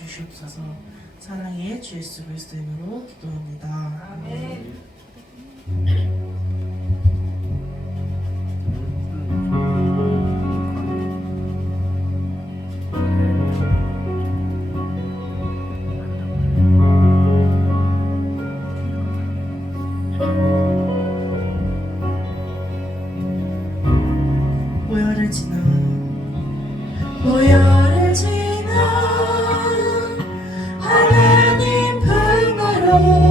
주시옵소서. 사랑의 주 예수 그리스도 이름으로 기도합니다. 아멘. Thank you.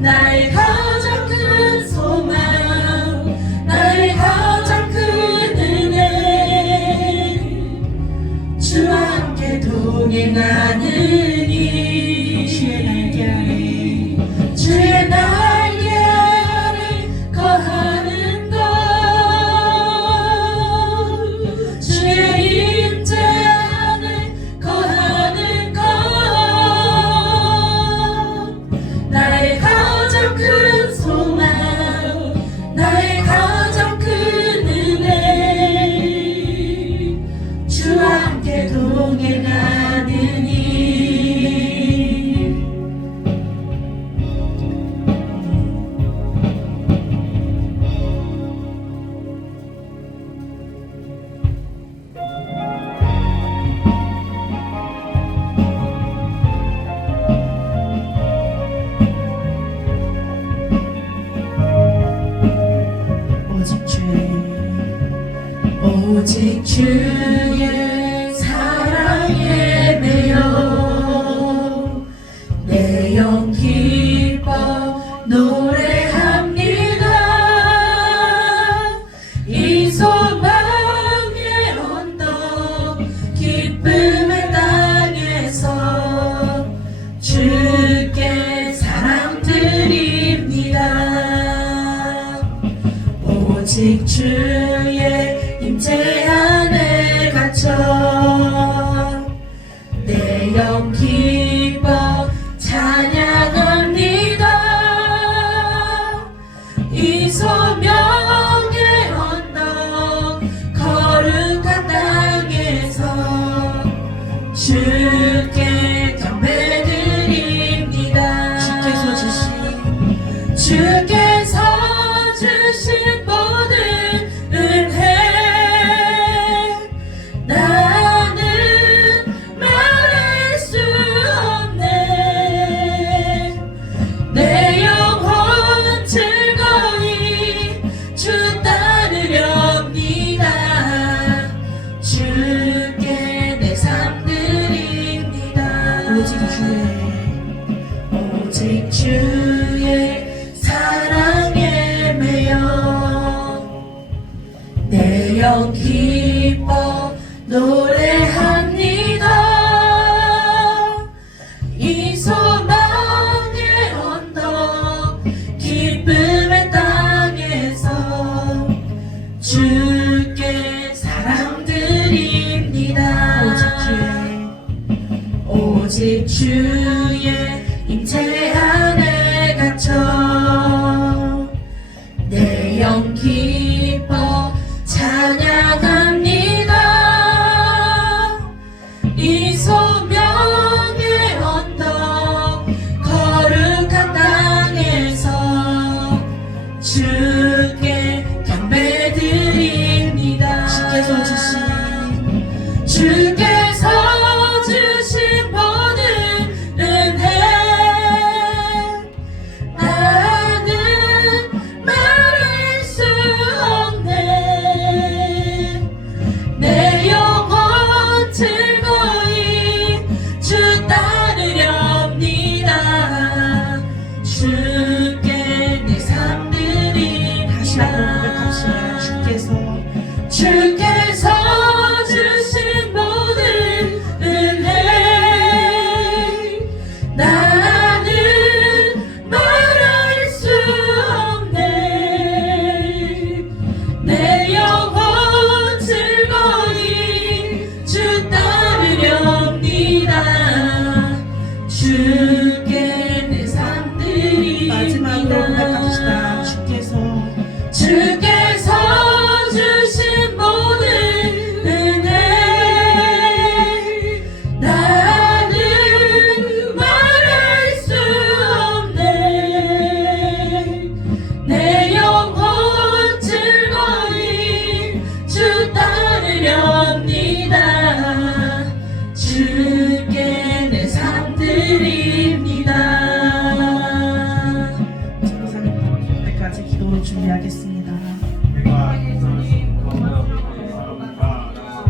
나의 가장 큰 소망 나의 가장 큰 은혜. 주와 함께 동행하는 주 이 주께서 주께서